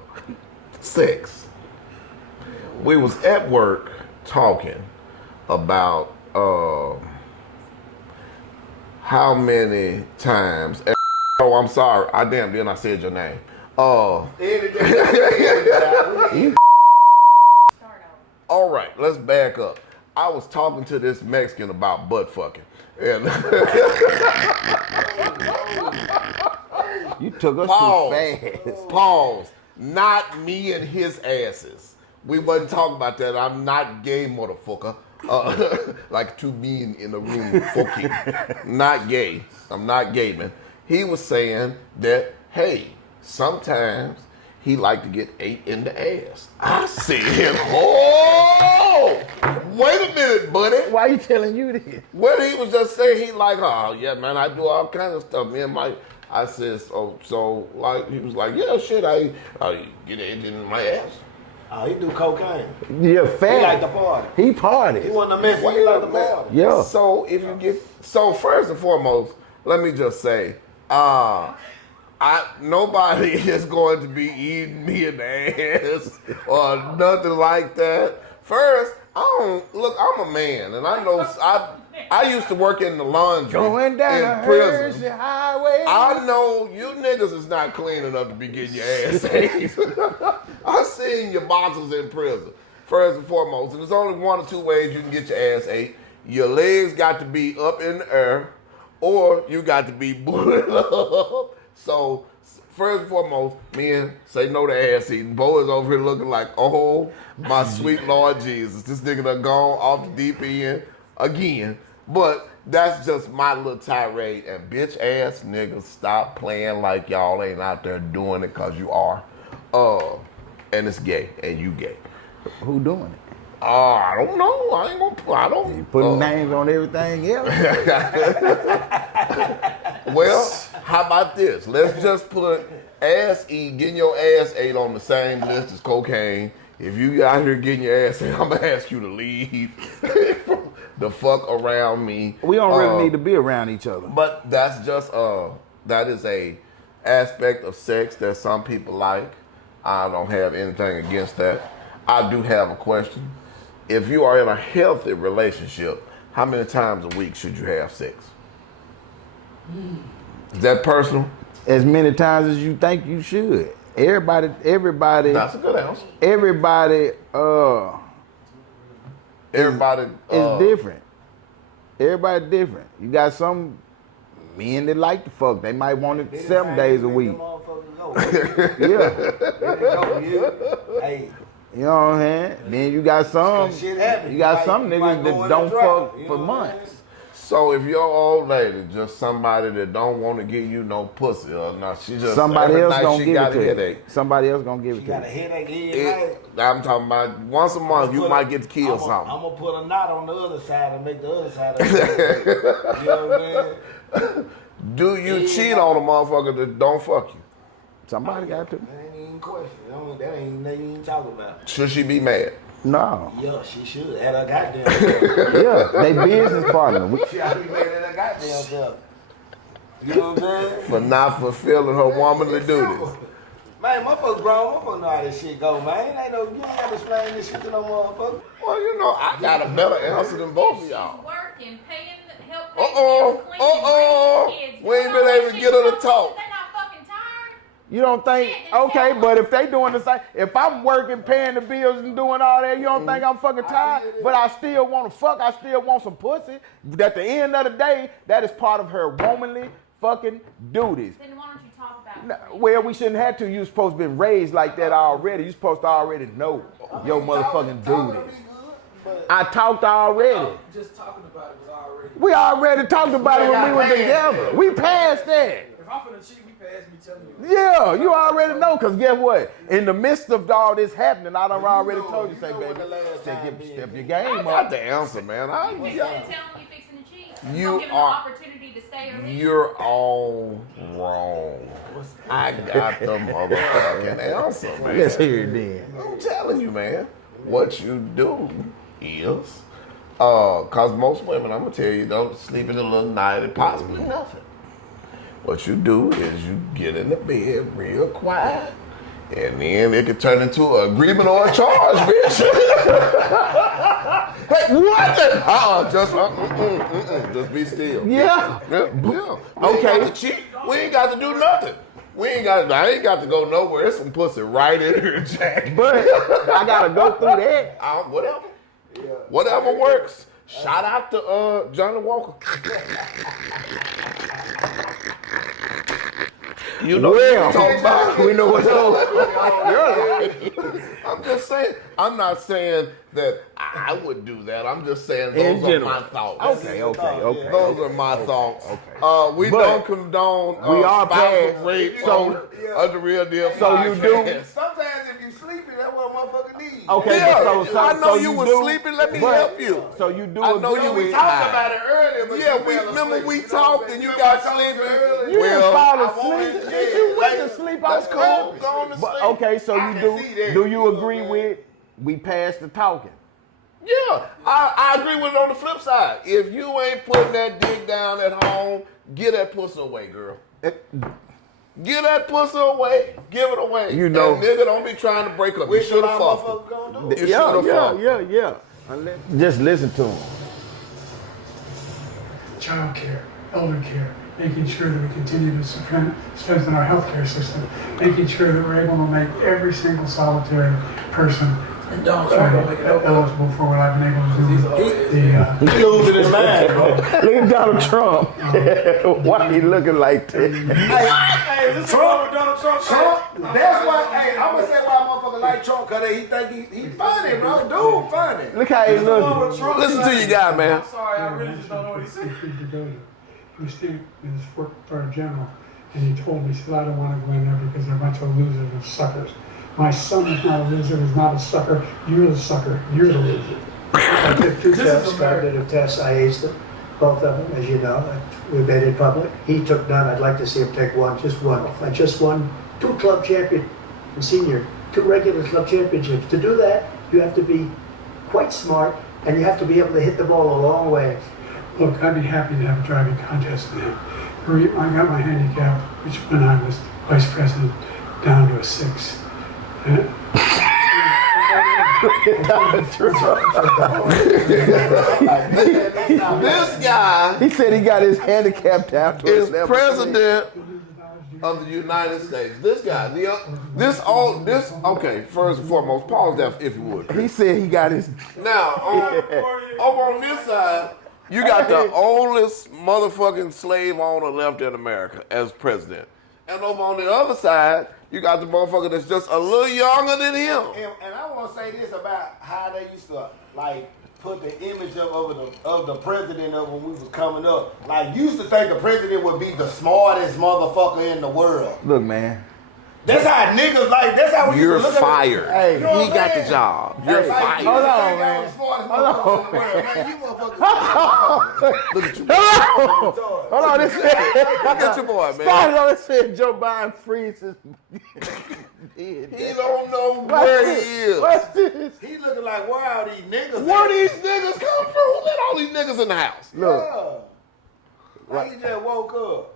sex. We was at work talking about how many times. Oh, I'm sorry. Then I said your name. All right, let's back up. I was talking to this Mexican about butt fucking. And You took us Pause. too fast. Pause. Not me and his asses. We wasn't talking about that. I'm not gay, motherfucker. Like two men in the room fucking. Not gay. I'm not gay, man. He was saying that, hey, sometimes he like to get ate in the ass. I said, oh, wait a minute, buddy. Why you telling you this? What he was just saying, he like, oh yeah, man, I do all kinds of stuff. Me and my, I said, so like, he was like, yeah, shit, I get it in my ass. Oh, he do cocaine. Yeah, fat. He like to party. He party. He wasn't a mess. He like to party. Yeah. So if you get, so first and foremost, let me just say, nobody is going to be eating me in the ass or nothing like that. First, I'm a man, and I know I used to work in the laundry Going down in the prison. Hershey Highway. I know you niggas is not clean enough to be getting your ass ate. I seen your boxes in prison. first and foremost, and there's only one or two ways you can get your ass ate. Your legs got to be up in the air, or you got to be booted up. So, first and foremost, men, say no to ass eating. Bo is over here looking like, oh, my sweet Lord Jesus. This nigga done gone off the deep end again. But that's just my little tirade. And bitch ass niggas, stop playing like y'all ain't out there doing it because you are. And it's gay, and you gay. Who doing it? I don't know. I ain't gonna. I don't. You putting names on everything else. Well, how about this? Let's just put getting your ass ate on the same list as cocaine. If you out here getting your ass ate, I'm gonna ask you to leave the fuck around me. We don't really need to be around each other. But that's just that is a aspect of sex that some people like. I don't have anything against that. I do have a question. If you are in a healthy relationship, how many times a week should you have sex? Is that personal? As many times as you think you should. Everybody. That's a good answer. Everybody is different. Everybody different. You got some men that like to fuck. They might want it 7 days a week. Yeah. Hey. You know what I'm saying? Then you got some. You got some niggas that don't fuck for months. So if your old lady just somebody that don't want to give you no pussy, or no, she just somebody else gonna she give got it a to headache. you. Somebody else gonna give it She to got a you. headache I'm talking about once a month you might get to kill something. I'm gonna put a knot on the other side and make the other side of it. You know what I mean? Do you cheat on a motherfucker that don't fuck you? Somebody got to. That ain't even question. That ain't nothing you even talk about. Should she be mad? No. Yeah, she should. At her goddamn Yeah, they business partner. She ought to be mad at her goddamn self. You know what I'm saying? For not fulfilling her womanly duties. Man, motherfuckers grown. Motherfuckers know how this shit go, man. You ain't gotta explain this shit to no motherfucker. Well, you know, I got a better answer than both of y'all. Working, paying, help We ain't been able to get her to talk. They're not fucking tired. You don't think, okay, but if they doing the same, if I'm working, paying the bills and doing all that, you don't think I'm fucking tired? But I still want to fuck, I still want some pussy. At the end of the day, that is part of her womanly fucking duties. Then why don't you talk about it? Well, we shouldn't have to. You're supposed to be raised like that already. You're supposed to already know your motherfucking duties. I talked already. Just talking about it was already. We already talked about it when we were together. We passed that. If I'm finna cheat, we passed me telling you. Yeah, you already know, because guess what? In the midst of all this happening, I done already told you, say, baby, step your game I up. got the answer, man. You fixing to tell them you fixing to cheat. You don't give them are- an opportunity to stay or leave. You're all wrong. I got the motherfucking answer, man. Let's hear it then. I'm telling you, man. What you do is, cause most women, I'm gonna tell you, don't sleep in the little night and possibly nothing. What you do is you get in the bed real quiet, and then it can turn into an agreement or a charge, bitch. Hey, what the? Just be still. Yeah. Yeah. We ain't got to cheat. We ain't got to do nothing. I ain't got to go nowhere. There's some pussy right in here, Jack. But I gotta go through that. Whatever. Whatever works. Shout out to Johnny Walker. You know what I'm talking about. We know what's up. I'm just saying. I'm not saying that I would do that. I'm just saying In those are general. my thoughts. Okay. Those are my thoughts. Okay. We But don't condone we are spousal past- rape so- on the real deal. So you do- podcast. Sometimes if you sleepy, that's what a motherfucker needs. Okay, Yeah, but so I know so you was do- sleeping. Let me but- help you. So you do I know agree you with was Talked about it earlier, but Yeah, you we fell remember asleep. we You know talked what I'm and you saying? got Remember I sleepy. told you earlier? You didn't fall I wanted asleep. to- Did you went to like, sleep That's off cool. purpose? Go on to But, sleep. okay, so I you can see that. do you agree with we passed the talking? Yeah, I agree with it on the flip side. If you ain't putting that dick down at home, get that pussy away, girl. Get that pussy away. Give it away. You know- And nigga, don't be trying to break up. You Which should one have motherfucker fucked. gonna do? You shoulda fucked. Yeah. Just listen to him. Child care, elder care, making sure that we continue to strengthen our healthcare system, making sure that we're able to make every single solitary person And Donald Trump gonna make it up. eligible for what I've been able to do. He losing his mind, bro. Look at Donald Trump. Why he looking like that? Hey, is this Trump, Donald Trump? Trump, that's why, hey, I'm gonna say why motherfucker like Trump, cause he think he funny, bro. Dude, funny. Look how he looking. Listen to your guy, man. I'm sorry, I really just don't know what he said. He was staying in his work for a general, and he told me, he said, I don't want to go in there because they're a bunch of losers and suckers. My son is not a loser, he's not a sucker. You're the sucker, you're the loser. I took two This is tests, America. cognitive tests, I aced them, both of them, as you know. We made it public. He took none, I'd like to see him take one, just one. I just won 2 club champion and senior, 2 regular club championships. To do that, you have to be quite smart, and you have to be able to hit the ball a long way. Look, I'd be happy to have a driving contest now. I got my handicap, which when I was vice president, down to a 6. This guy He said he got his handicap down to is his level. president of the United States. This guy, okay, first and foremost, pause that if you would. He said he got his. Now, over on this side, you got the oldest motherfucking slave owner left in America as president. And over on the other side, you got the motherfucker that's just a little younger than him. And I want to say this about how they used to like put the image of the president of when we was coming up. Like, used to think the president would be the smartest motherfucker in the world. Look, man. That's how niggas like. That's how we You're used to look fired. At it. You know what He I'm got saying? the job. You're Like, fired. you used to Hold on, think y'all man. the smartest Hold on, motherfucker in the world. Man, you motherfuckers. Look at you. Hold on, this Look at your boy, man. started on it said Joe Biden freezes. He don't know where he is. What's this? He looking like, where are these niggas? Where at? these niggas come from? Who let all these niggas in the house? Look. Yeah. Like he just woke up.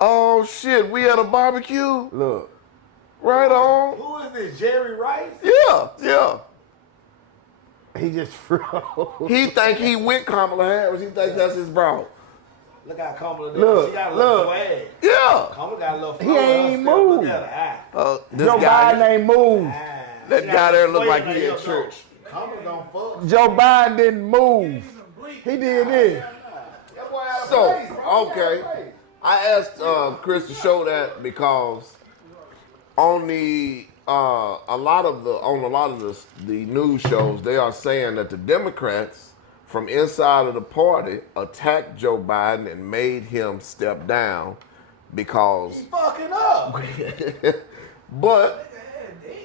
Oh shit, we at a barbecue? Look. Right on. Who is this, Jerry Rice? Yeah. He just froze. He think he with Kamala Harris. He think that's his bro. Look how Kamala Look, she got a little look. swag. Yeah. Kamala got a little He flow in her ain't step. Look moved. at her. This Joe guy, Biden ain't moved. that She guy got there a look sway like in he her in heel, church. Kamala don't fuck. Joe Biden didn't move. He did this. That boy out of So, place, bro. He out of okay. place. I asked Chris to show that because on a lot of the news shows, they are saying that the Democrats from inside of the party attacked Joe Biden and made him step down because. He fucking up. But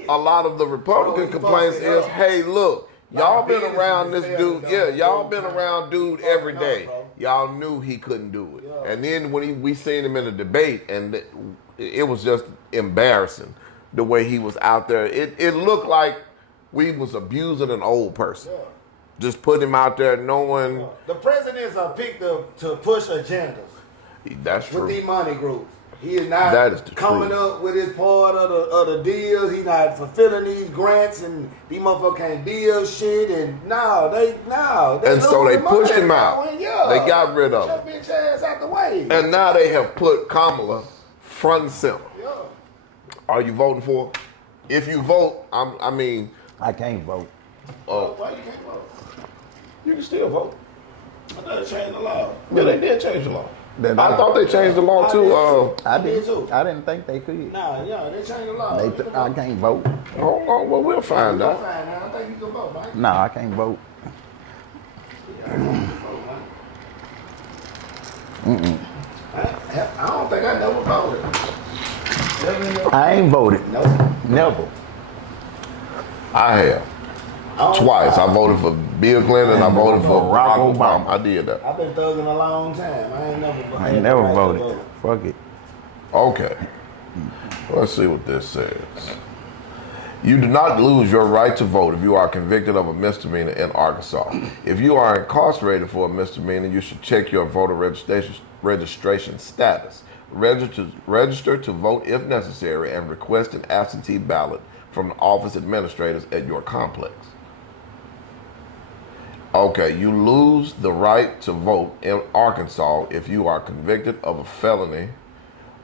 a lot of the Republican complaints is, hey, look, y'all been around this dude. Yeah, y'all been around dude every day. Y'all knew he couldn't do it. And then when we seen him in a debate, and it was just embarrassing the way he was out there. It looked like we was abusing an old person. Just put him out there knowing. The presidents are picked to push agendas That's with true. these money groups. He is not That is the coming truth. up with his part of the deals. He not fulfilling these grants, and these motherfuckers can't build shit. And And so they losing money. pushed him out. Yeah. They got rid of Shut him. bitch ass out the way. And now they have put Kamala front and center. Yeah. Are you voting for? If you vote, I mean, I can't vote. Why you can't vote? you can still vote. I thought they changed the law. Yeah, they did change the law. Then I thought they changed the law too. I did didn't. too. I didn't think they could. Nah, yeah, they changed the law. I can't vote. Hold on, well we'll find out. I think you can vote, Mike. No, I can't vote. I don't think I never voted. I ain't voted. Nope. Never. I have twice. I voted for Bill Clinton. I voted for Barack Obama. I did that. I've been thugging a long time. I ain't never voted. I ain't never voted. Fuck it. Okay. Let's see what this says. You do not lose your right to vote if you are convicted of a misdemeanor in Arkansas. If you are incarcerated for a misdemeanor, you should check your voter registration status. Register to vote if necessary and request an absentee ballot from the office administrators at your complex. Okay, you lose the right to vote in Arkansas if you are convicted of a felony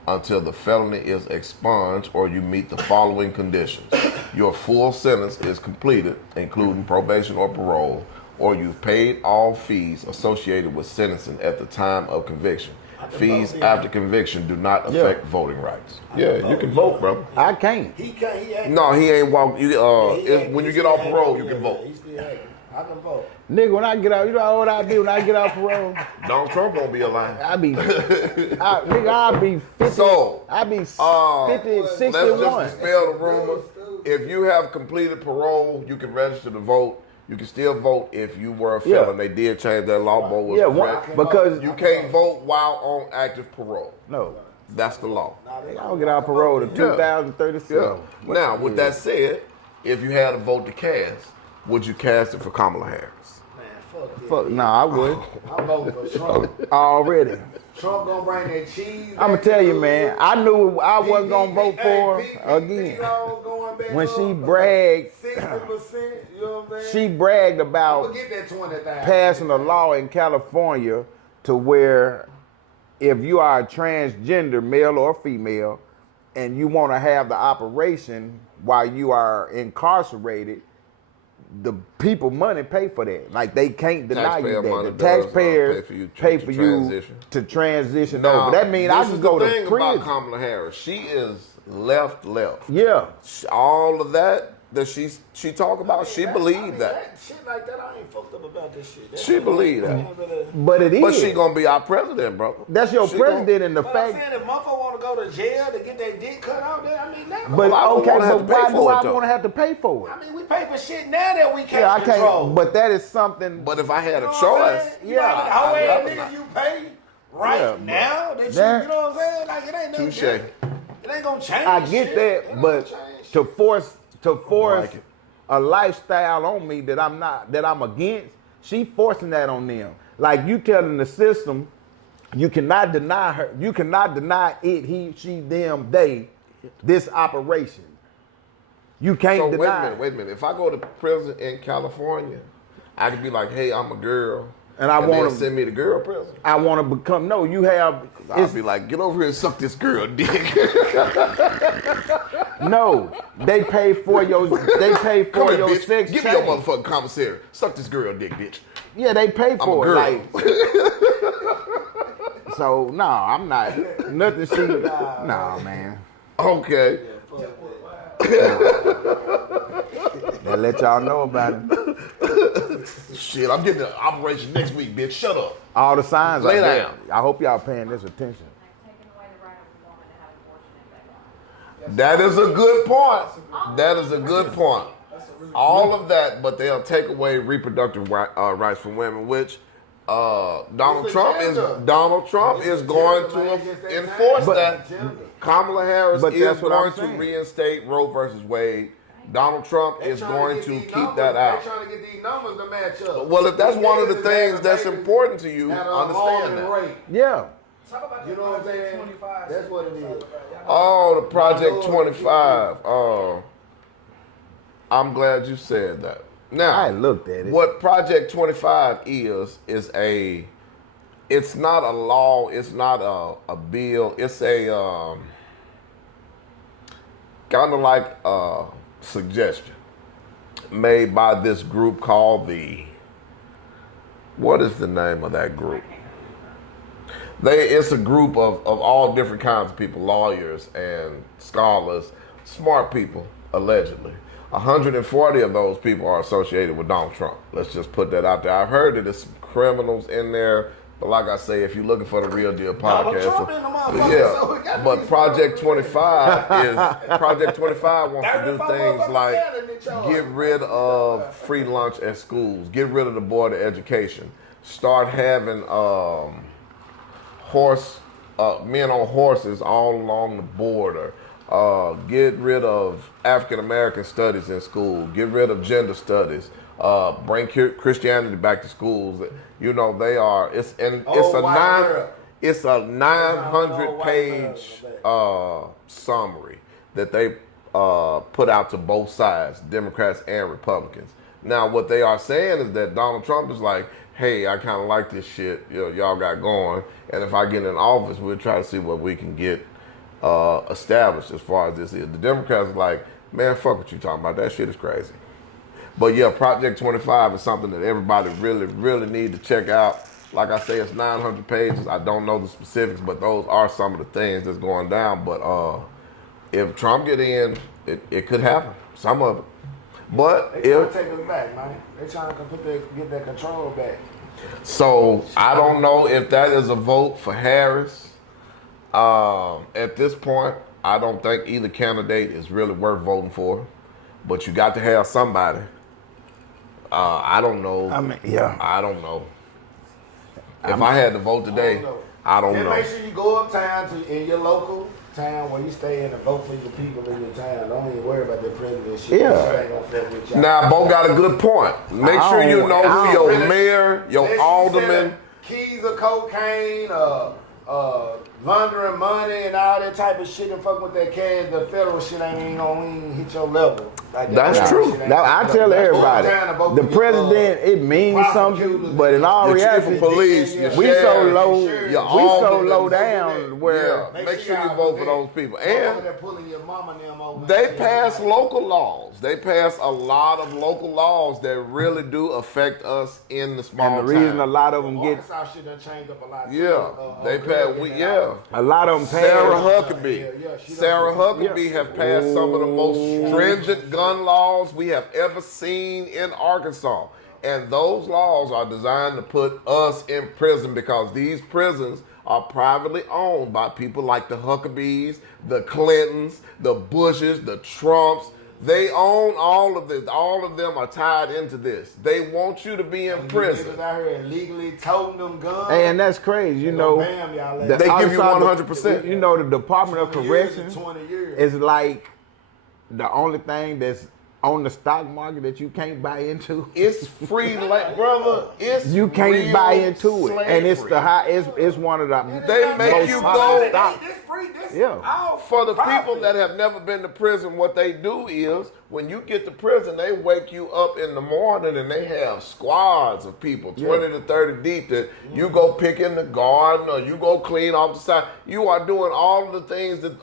until the felony is expunged or you meet the following conditions. Your full sentence is completed, including probation or parole, or you've paid all fees associated with sentencing at the time of conviction. Fees after conviction do not affect voting rights. Yeah, you can vote, bro. I can't. He can't. No, he ain't walk. When you get off parole, you can vote. He still active. I can vote. Nigga, when I get out, you know how old I be when I get out parole? Donald Trump won't be alive. I'll be 50. So, I'll be 50, Let's 61. just dispel the rumor. If you have completed parole, you can register to vote. You can still vote if you were a felon. They did change that law, but was correct. Because You can't vote while on active parole. no, That's the law. I don't get out parole to 2037. Yeah. Now, with that said, if you had a vote to cast, would you cast it for Kamala Harris? Man, Fuck, nah, I would I'm voting for Trump. already. Trump gonna bring that cheese. I'm gonna tell you, man. I knew I wasn't gonna vote for Big her again. P-Roll going back When up, she bragged, 60%, you know what I'm she saying? bragged I'm about gonna get that 20,000. passing a law in California to where if you are a transgender, male or female, and you want to have the operation while you are incarcerated, the people money pay for that. Like they can't deny Taxpayer you money that. The does, taxpayers pay for for you transition. to transition Now, over. That means I this can is go the to thing prison. about Kamala Harris. She is left. Yeah. All of that she talk about, she believed that. Shit like that, I ain't fucked up about this shit. She believed that. But it is. But she gonna be our president, bro. That's your She president and the But I'm fact. saying if motherfucker want to go to jail to get their dick cut out, then I mean that. But I don't okay, wanna have but to pay why for do it, I though. want to have to pay for it? I mean, we pay for shit now that we can't Yeah, I control. can't. But that is something. But if I had a You know what I'm choice, saying? You know how many whole I'd ass rather niggas not. you pay right Yeah, but now that that- you know what I'm saying? Like it ain't nothing Touche. different. It ain't gonna change. I get shit. that, It ain't but gonna change to shit. force like it. a lifestyle on me that I'm against, she forcing that on them. Like you telling the system, you cannot deny her, you cannot deny it, he, she, them, they, this operation. You can't So deny. wait a minute. If I go to prison in California, I could be like, hey, I'm a girl. And I they'll wanna- send me to girl prison. I want to become. No, you have. I'll be like, get over here and suck this girl dick. No, they pay for your. They pay Come for here, your bitch. sex Give me your change. motherfucking commissary. Suck this girl dick, bitch. Yeah, they pay I'm a for it. girl. Like, so no, I'm not. Nothing. She. Nah, man. Okay. They let y'all know about it. Shit, I'm getting the operation next week, bitch. Shut up. All the signs Lay are there. down. I hope y'all paying this attention. Taking away the right of a woman to have an abortion if they want. That is a good point. That is a good point. All of that, but they'll take away reproductive rights from women, which Donald Trump is going to enforce that. Kamala Harris But is that's what I'm going to saying. reinstate Roe versus Wade. Donald Trump is going to keep that They're out. trying to get these numbers to match up. Well, if that's one of the Niggas things is that's having important to you, babies at an understand alarming that. rate. Yeah. Talk about You know what I'm saying? 25. That's what it is. Oh, the Project 25. Oh, I'm glad you said that. Now, I looked at it. what Project 25 is it's not a law, it's not a bill, it's a kind of like a suggestion made by this group called what is the name of that group? It's a group of all different kinds of people, lawyers and scholars, smart people, allegedly. 140 of those people are associated with Donald Trump. Let's just put that out there. I've heard that there's some criminals in there, but like I say, if you're looking for the Real Deal Donald podcast, Trump in the motherfucker, so it yeah. gotta But be Project 25 Project 25 wants to do 35 things motherfuckers like dead in the charge. get rid of free lunch at schools, get rid of the board of education, start having men on horses all along the border. Get rid of African American studies in school. Get rid of gender studies. Bring Christianity back to schools. You know they are. It's a 900 page summary that they put out to both sides, Democrats and Republicans. Now what they are saying is that Donald Trump is like, hey, I kind of like this shit y'all got going, and if I get in office, we'll try to see what we can get established as far as this is. The Democrats are like, man, fuck what you talking about. That shit is crazy. But yeah, Project 25 is something that everybody really, really need to check out. Like I say, it's 900 pages. I don't know the specifics, but those are some of the things that's going down. But if Trump get in, it could happen. Some of it. But They trying to take us back, man. They trying to get that control back. So I don't know if that is a vote for Harris. At this point, I don't think either candidate is really worth voting for. But you got to have somebody. I don't know. I mean, yeah. I don't know. If I had to vote today, I don't know. Make sure you go uptown in your local town where you stay in and vote for your people in your town. Don't even worry about the president shit. Yeah. Now, Bo got a good point. Make sure you know who your mayor, your alderman. Keys of cocaine, laundering money and all that type of shit and fucking with that cash. The federal shit ain't gonna hit your level. Like That's true. Now I tell everybody, the president, it means something, but in all reality, police, we so low down where make sure you vote for those people. And they pass local laws. They pass a lot of local laws that really do affect us in the small and the reason a lot of them get they pass a lot of them pass. Sarah Huckabee have passed some of the most stringent gun laws we have ever seen in Arkansas. And those laws are designed to put us in prison because these prisons are privately owned by people like the Huckabees, the Clintons, the Bushes, the Trumps. They own all of this. All of them are tied into this. They want you to be in prison. Niggas out here illegally toting them guns. Hey, and that's crazy. You know, they give you 100%. You know, the Department of Corrections is like the only thing that's on the stock market that you can't buy into. It's free, brother. You can't buy into it, and it's the high. It's one of the. They make you go. Yeah. For the people that have never been to prison, what they do is when you get to prison, they wake you up in the morning and they have squads of people, 20 to 30 deep, that you go pick in the garden or you go clean off the side. You are doing all of the things that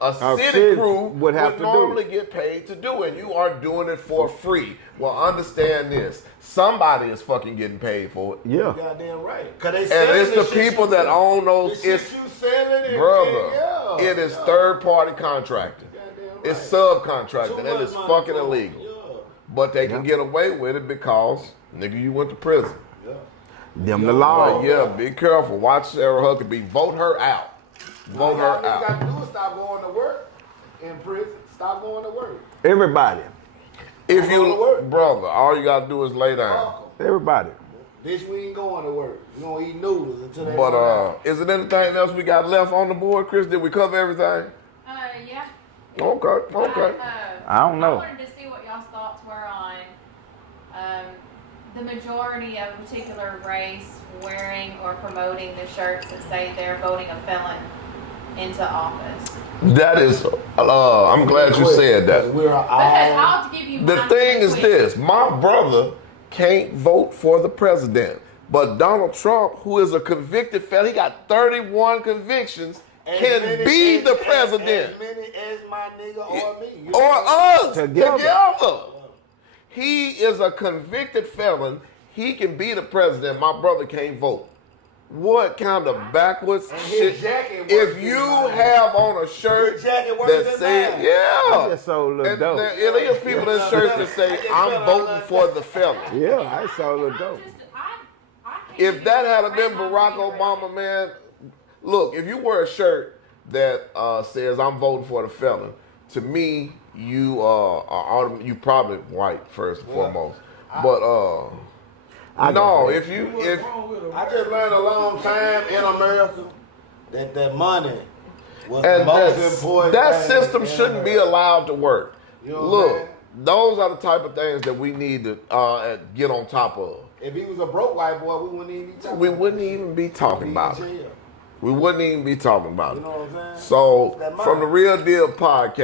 a city crew would normally get paid to do, and you are doing it for free. Well, understand this. Somebody is fucking getting paid for it. Yeah. Goddamn right. And it's the people that own those. Brother, it is third-party contracting. It's subcontracting. That is fucking illegal. But they can get away with it because, nigga, you went to prison. Them the law. Be careful. Watch Sarah Huckabee. Vote her out. Vote her out. All you got to do is stop going to work in prison. Stop going to work. Everybody. If you, brother, all you got to do is lay down. Everybody. Bitch, we ain't going to work. We gonna eat noodles until they. But is it anything else we got left on the board, Chris? Did we cover everything? Yeah. Okay. I don't know. I wanted to see what y'all's thoughts were on the majority of a particular race wearing or promoting the shirts that say they're voting a felon into office. That is, I'm glad you said that. Because I'll give you The thing is this, my brother can't vote for the president, but Donald Trump, who is a convicted felon, he got 31 convictions, can be the president. As many as my nigga or me. Or us, together. He is a convicted felon. He can be the president. My brother can't vote. What kind of backwards shit? If you have on a shirt that says, I just saw a little dope. It is people in shirts that say, I'm voting for the felon. Yeah, I saw a little dope. If that had been Barack Obama, man, look, if you wear a shirt that says, I'm voting for the felon, to me, you you probably white first and foremost. But if I just learned a long time in America that money was the and most important that thing system in shouldn't be America. allowed to work. You know Look, those are the type of things that we need to get on top of. If he was a broke white boy, we wouldn't even be talking. We wouldn't even be talking about it. We wouldn't even be talking about it. You know what I'm saying? So, from the Real Deal Podcast.